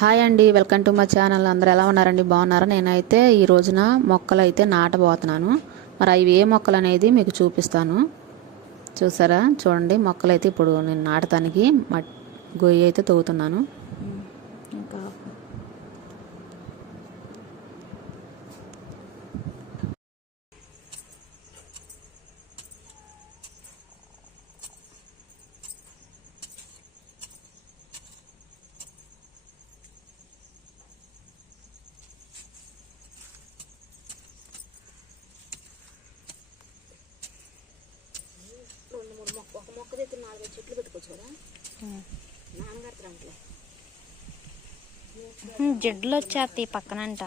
Hi అండి, welcome to my channel. అందరూ ఎలా ఉన్నారండి? బాగున్నారా? నేనైతే ఈ రోజున మొక్కలు అయితే నాటబోతున్నాను. మరి అవి ఏ మొక్కలు అనేది మీకు చూపిస్తాను. చూసారా? చూడండి, మొక్కలు అయితే ఇప్పుడు నేను నాటడానికి గొయ్యి అయితే తవ్వుతున్నాను. ఇంకా ఒక మొక్క దగ్గర 4-5 చెట్లు పెట్టుకోవచ్చు కదా. నాన్నగారు జిడ్లు వచ్చేస్తాయి పక్కనంట.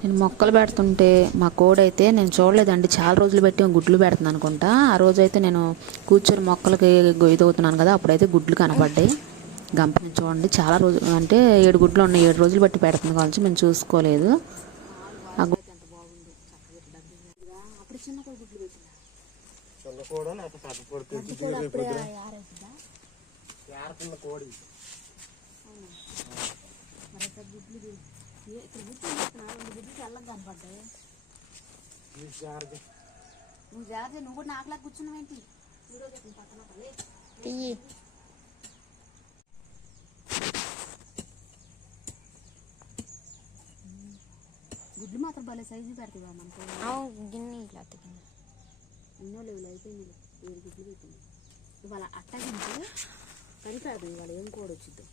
నేను మొక్కలు పెడుతుంటే మా కోడైతే నేను చూడలేదండి, చాలా రోజులు పెట్టి గుడ్లు పెడుతుంది అనుకుంటా. ఆ రోజైతే నేను కూర్చొని మొక్కలకి గొయ్యి తవ్వుతున్నాను కదా, అప్పుడైతే గుడ్లు కనపడ్డాయి. గంపని చూడండి, చాలా రోజులు అంటే 7 గుడ్లు ఉన్నాయి. 7 రోజులు బట్టి పెడుతుంది కావచ్చు, మేము చూసుకోలేదు. నువ్వు జాగ్రత్త, నువ్వు కూడా నాకులా కూర్చున్నావేంటి? గుడ్లు మాత్రం భలే సైజు పెడతావా మనకు. గిన్నె ఇట్లా ఎన్నో లేవులు అయిపోయింది. 7 గుడ్లు పెట్టింది. ఇవాళ అట్టగించి పని పెడతాం. ఇవాళ ఏం కూడా వచ్చిద్దాం.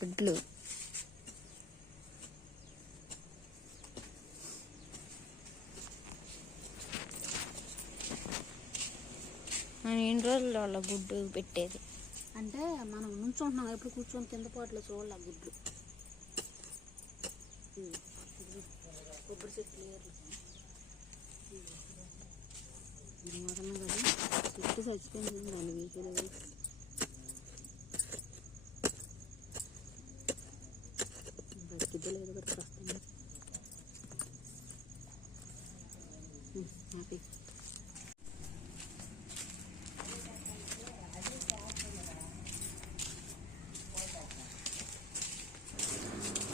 గుడ్లు ఎన్ని రోజులు వాళ్ళ గుడ్డు పెట్టేది అంటే మనం నుంచుంటున్నాం, ఎప్పుడు కూర్చొని కింద పాటలో చూడాలి. గుడ్లు కొబ్బరి చెట్లు ఇది మొదలం కదా, చెట్టు చచ్చిపోయింది. దాన్ని వీకేలేదు. బతికిద్దలు ఏదో ఒకటి వస్తుంది. హ్యాపీ.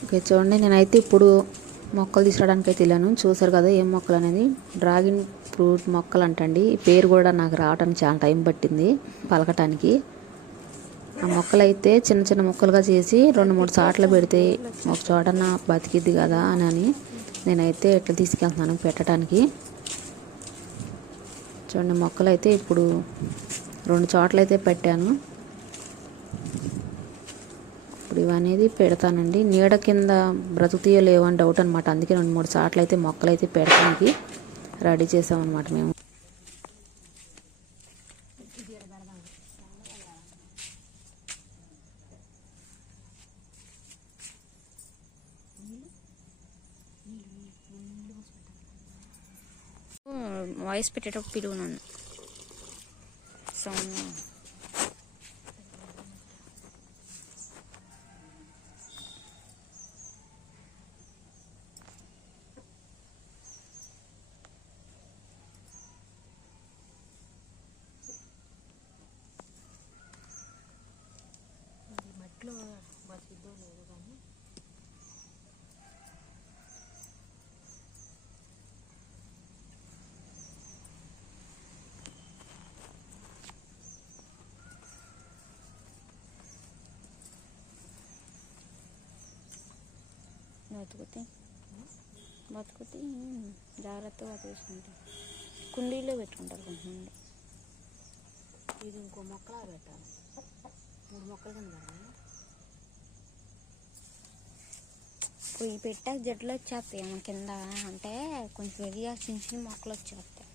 ఓకే, చూడండి, నేనైతే ఇప్పుడు మొక్కలు తీసుకురావడానికి అయితే వెళ్ళాను. చూసారు కదా ఏం మొక్కలు అనేది. డ్రాగన్ ఫ్రూట్ మొక్కలు అంటండి. ఈ పేరు కూడా నాకు రావడానికి చాలా టైం పట్టింది పలకటానికి. ఆ మొక్కలు అయితే చిన్న చిన్న మొక్కలుగా చేసి 2-3 చాట్ల పెడితే ఒక చోటన బతికిద్ది కదా అని నేనైతే ఎట్లా తీసుకెళ్తున్నాను పెట్టడానికి. చూడండి, మొక్కలు అయితే ఇప్పుడు 2 చోట్ల అయితే పెట్టాను. ఇప్పుడు ఇవనేది పెడతానండి. నీడ కింద బ్రతుకుతీయో లేవు అని డౌట్ అనమాట. అందుకే 2-3 చాట్లు అయితే మొక్కలు అయితే పెడతానికి రెడీ చేసామన్నమాట మేము. వాయిస్ పెట్టేటప్పుడు పిలువు నన్ను. సౌండ్ మట్లో బతికిద్దో లేదు కానీ బతుకుతే జాగ్రత్తగా తీసుకుంటాం. కుండీలో పెట్టుకుంటారు కొంతమంది. ఇది ఇంకో మొక్కలా పెట్టాలి. 3 మొక్కలు కింద పెడదాం. పొయ్యి పెట్టాక జట్లు వచ్చేస్తాయి మన కింద, అంటే కొంచెం వెరిగా చిన్న చిన్న మొక్కలు వచ్చేస్తాయి.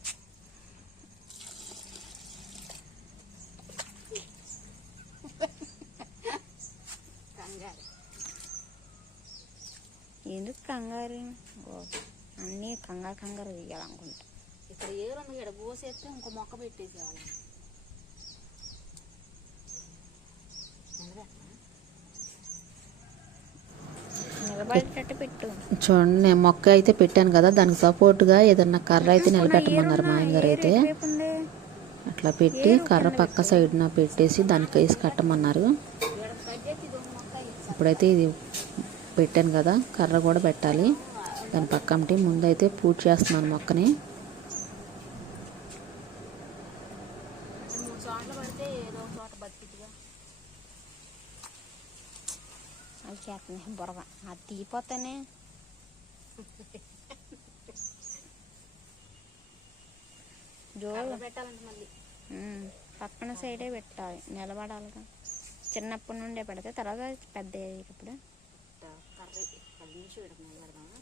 ఎందుకు కంగారు? అన్నీ కంగారు తీయాలనుకుంటా. ఇక్కడ ఏరుంది, ఇక్కడ పోసేస్తే ఇంకో మొక్క పెట్టేసేవాళ్ళం. నిలబడేటట్టు పెట్టు. చూడండి, నేను మొక్క అయితే పెట్టాను కదా, దానికి సపోర్ట్గా ఏదన్నా కర్ర అయితే నిలబెట్టమన్నారు మా ఆయన గారు అయితే. అట్లా పెట్టి కర్ర పక్క సైడ్న పెట్టేసి దానికి వేసి కట్టమన్నారు. ఇప్పుడైతే ఇది పెట్టాను కదా, కర్ర కూడా పెట్టాలి దాని పక్కన. ముందైతే పూజ చేస్తున్నాను మొక్కని. 3 చోట్ల పడితే ఏదో ఒక చోట బతికిగా. అది చేస్తున్నాయి బుర్ర, అది తీపోతానే. కర్ర పెట్టాలంటే మళ్ళీ పక్కన సైడే పెట్టాలి, నిలబడాలిగా. చిన్నప్పటి నుండే పెడితే తర్వాత పెద్ద అయ్యేటప్పుడు కర్ర 10 నిమిషాలు నిలబెడదామా?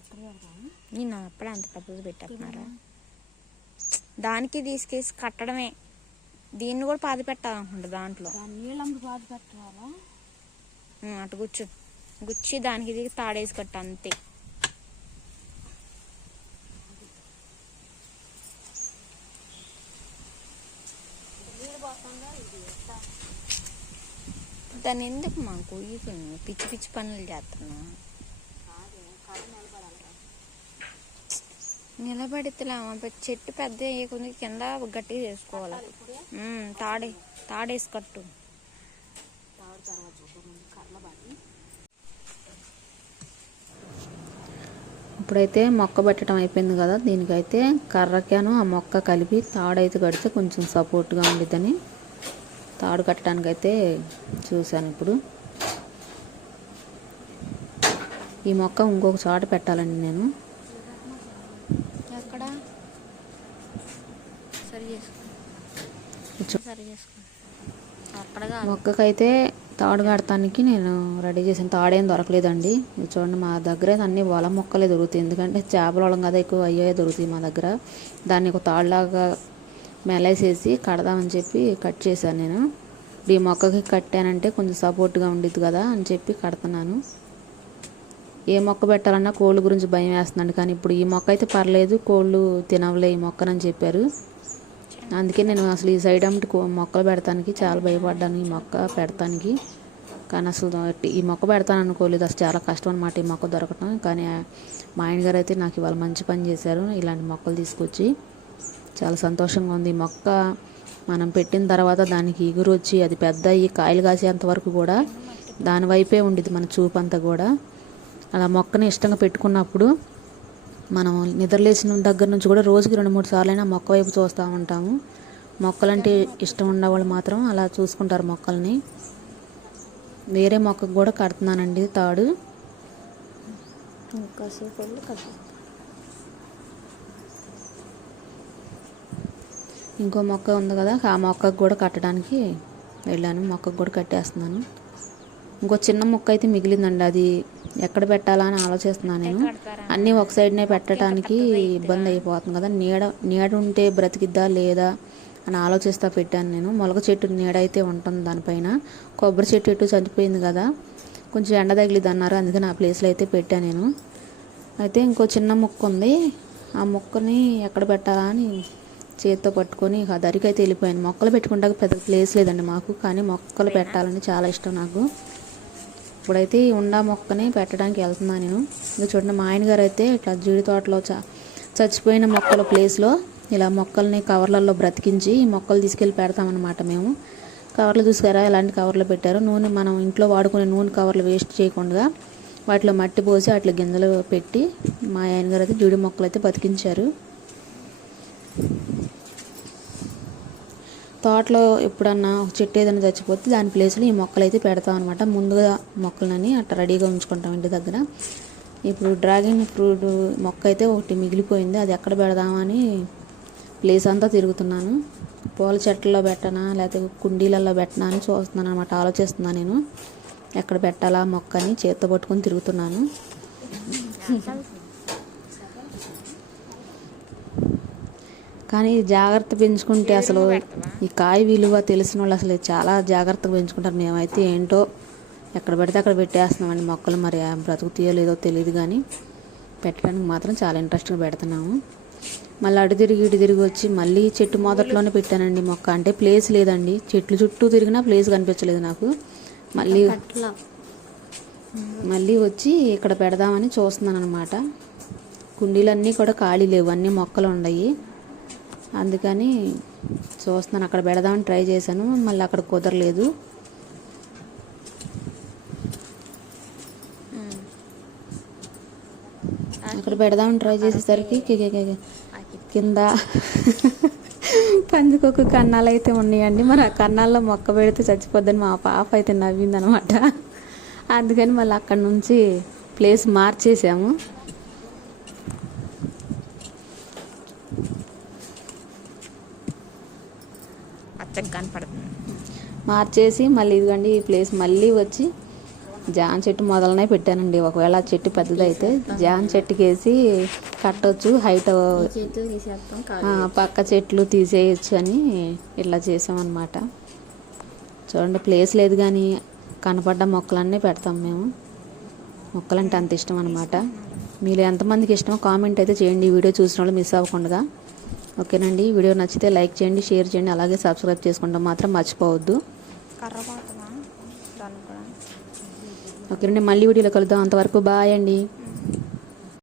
ఇక్కడ పెడదామా? నేను అప్పుడే అంత పెద్దది పెట్టేస్తున్నారా? దానికి తీసుకేసి కట్టడమే. దీన్ని కూడా పాతి పెట్టాలనుకుంటా దాంట్లో. నీళ్ళందు పాతి పెట్టాలా? అటు గుచ్చి దానికి దిగి తాడేసి కట్ట అంతే. దాన్ని ఎందుకు మాకు పిచ్చి పిచ్చి పనులు చేస్తున్నా? నిలబడితేలా చెట్టు పెద్ద కొంచెం కింద గట్టిగా చేసుకోవాలి. తాడేసి కట్టు. ఇప్పుడైతే మొక్క పెట్టడం అయిపోయింది కదా, దీనికైతే కర్రకాను ఆ మొక్క కలిపి తాడైతే కడితే కొంచెం సపోర్ట్గా ఉండిద్దని తాడు కట్టడానికైతే చూశాను. ఇప్పుడు ఈ మొక్క ఇంకొక చోట పెట్టాలండి నేను. ఎక్కడ సరి చేసుకో అక్కడ మొక్కకైతే తాడు కడటానికి నేను రెడీ చేసిన తాడేం దొరకలేదండి. ఇది చూడండి, మా దగ్గర అన్ని వల మొక్కలే దొరుకుతాయి, ఎందుకంటే చేపల వలం కదా ఎక్కువ అయ్యే దొరుకుతాయి మా దగ్గర. దాన్ని ఒక తాడులాగా మెలేసేసి కడదామని చెప్పి కట్ చేశాను నేను. ఇప్పుడు ఈ మొక్కకి కట్టానంటే కొంచెం సపోర్ట్గా ఉండిద్ది కదా అని చెప్పి కడుతున్నాను. ఏ మొక్క పెట్టాలన్నా కోళ్ళు గురించి భయం వేస్తుందండి, కానీ ఇప్పుడు ఈ మొక్క అయితే పర్లేదు, కోళ్ళు తినవలే ఈ మొక్కనని చెప్పారు. అందుకే నేను అసలు ఈ సైడ్ అమ్మటి మొక్కలు పెడతానికి చాలా భయపడ్డాను. ఈ మొక్క పెడతానికి, కానీ అసలు ఈ మొక్క పెడతాను అనుకోలేదు. అసలు చాలా కష్టం అనమాట ఈ మొక్క దొరకటం. కానీ మా ఆయన గారు అయితే నాకు ఇవాళ మంచి పని చేశారు, ఇలాంటి మొక్కలు తీసుకొచ్చి. చాలా సంతోషంగా ఉంది. ఈ మొక్క మనం పెట్టిన తర్వాత దానికి ఇగురు వచ్చి అది పెద్ద అయ్యి కాయలు కాసేంత వరకు కూడా దాని వైపే ఉండిద్ది మన చూపు అంతా కూడా. అలా మొక్కని ఇష్టంగా పెట్టుకున్నప్పుడు మనం నిద్రలేసిన దగ్గర నుంచి కూడా రోజుకి 2-3 సార్లు అయినా మొక్క వైపు చూస్తూ ఉంటాము. మొక్కలంటే ఇష్టం ఉన్నవాళ్ళు మాత్రం అలా చూసుకుంటారు మొక్కల్ని. వేరే మొక్కకు కూడా కడుతున్నానండి తాడు. ఇంకో మొక్క ఉంది కదా, ఆ మొక్కకు కూడా కట్టడానికి వెళ్ళాను. మొక్కకు కూడా కట్టేస్తున్నాను. ఇంకో చిన్న మొక్క అయితే మిగిలిందండి, అది ఎక్కడ పెట్టాలా అని ఆలోచిస్తున్నాను నేను. అన్నీ ఒక సైడ్నే పెట్టడానికి ఇబ్బంది అయిపోతుంది కదా, నీడ ఉంటే బ్రతికిద్దా లేదా అని ఆలోచిస్తూ పెట్టాను నేను. మొలక చెట్టు నీడ అయితే ఉంటుంది దానిపైన. కొబ్బరి చెట్టు ఎటు చనిపోయింది కదా, కొంచెం ఎండ తగిలిద్ది అన్నారు, అందుకని ఆ ప్లేస్లో అయితే పెట్టాను నేను. అయితే ఇంకో చిన్న మొక్క ఉంది, ఆ మొక్కని ఎక్కడ పెట్టాలా అని చేతితో పట్టుకొని ఆ దరికైతే వెళ్ళిపోయాను. మొక్కలు పెట్టుకుంటాక పెద్ద ప్లేస్ లేదండి మాకు, కానీ మొక్కలు పెట్టాలని చాలా ఇష్టం నాకు. ఇప్పుడైతే ఉండా మొక్కని పెట్టడానికి వెళ్తున్నాను నేను. ఇంకా చూడండి, మా ఆయన గారు అయితే ఇట్లా జీడి తోటలో చచ్చిపోయిన మొక్కల ప్లేస్లో ఇలా మొక్కల్ని కవర్లలో బ్రతికించి ఈ మొక్కలు తీసుకెళ్ళి పెడతామన్నమాట మేము. కవర్లు చూసారా ఎలాంటి కవర్లు పెట్టారో. నూనె మనం ఇంట్లో వాడుకునే నూనె కవర్లు వేస్ట్ చేయకుండా వాటిలో మట్టి పోసి అట్లా గింజలు పెట్టి మా ఆయన గారు అయితే జీడి మొక్కలు అయితే బతికించారు. తోటలో ఎప్పుడన్నా ఒక చెట్టు ఏదైనా చచ్చిపోతే దాని ప్లేస్లో ఈ మొక్కలు అయితే పెడతాం అనమాట. ముందుగా మొక్కలని అట్లా రెడీగా ఉంచుకుంటాం ఇంటి దగ్గర. ఇప్పుడు డ్రాగన్ ఫ్రూట్ మొక్క అయితే ఒకటి మిగిలిపోయింది, అది ఎక్కడ పెడదామని ప్లేస్ అంతా తిరుగుతున్నాను. పూల చెట్లలో పెట్టనా లేకపోతే కుండీలలో పెట్టనా అని చూస్తున్నాను అనమాట, ఆలోచిస్తున్నాను నేను ఎక్కడ పెట్టాలా మొక్కని చేత్తో పట్టుకొని తిరుగుతున్నాను. కానీ జాగ్రత్త పెంచుకుంటే అసలు ఈ కాయ విలువ తెలిసిన వాళ్ళు అసలు చాలా జాగ్రత్తగా పెంచుకుంటారు. మేమైతే ఏంటో ఎక్కడ పెడితే అక్కడ పెట్టేస్తున్నామండి మొక్కలు. మరి బ్రతుకుతాయో లేదో తెలియదు, కానీ పెట్టడానికి మాత్రం చాలా ఇంట్రెస్ట్గా పెడుతున్నాము. మళ్ళీ అటు తిరిగి వచ్చి మళ్ళీ చెట్టు మొదట్లోనే పెట్టానండి మొక్క. అంటే ప్లేస్ లేదండి, చెట్లు చుట్టూ తిరిగినా ప్లేస్ కనిపించలేదు నాకు. మళ్ళీ వచ్చి ఇక్కడ పెడదామని చూస్తున్నాను అనమాట. కుండీలన్నీ కూడా ఖాళీ లేవు, అన్నీ మొక్కలు ఉన్నాయి. అందుకని చూస్తున్నాను, అక్కడ పెడదామని ట్రై చేశాను, మళ్ళీ అక్కడ కుదరలేదు. అక్కడ పెడదామని ట్రై చేసేసరికి కింద పందికొక కన్నాలు అయితే ఉన్నాయండి. మరి ఆ కన్నాల్లో మొక్క పెడితే చచ్చిపోద్దని మా పాప అయితే నవ్విందనమాట. అందుకని మళ్ళీ అక్కడ నుంచి ప్లేస్ మార్చేసాము. మార్చేసి మళ్ళీ ఇదిగోండి ఈ ప్లేస్ మళ్ళీ వచ్చి జామ చెట్టు మొదలనే పెట్టానండి. ఒకవేళ ఆ చెట్టు పెద్దదైతే జామ చెట్టుకి వేసి కట్టవచ్చు, హైట్ పక్క చెట్లు తీసేయచ్చు అని ఇట్లా చేసామన్నమాట. చూడండి, ప్లేస్ లేదు కానీ కనపడ్డ మొక్కలన్నీ పెడతాం మేము. మొక్కలంటే అంత ఇష్టం అనమాట. మీరు ఎంతమందికి ఇష్టమో కామెంట్ అయితే చేయండి, ఈ వీడియో చూసిన వాళ్ళు మిస్ అవ్వకుండా. ఓకేనండి, వీడియో నచ్చితే లైక్ చేయండి, షేర్ చేయండి, అలాగే సబ్స్క్రైబ్ చేసుకుంటాం మాత్రం మర్చిపోవద్దు. ఓకేనండి, మళ్ళీ వీడియోలో కలుద్దాం. అంతవరకు బాయ్ అండి.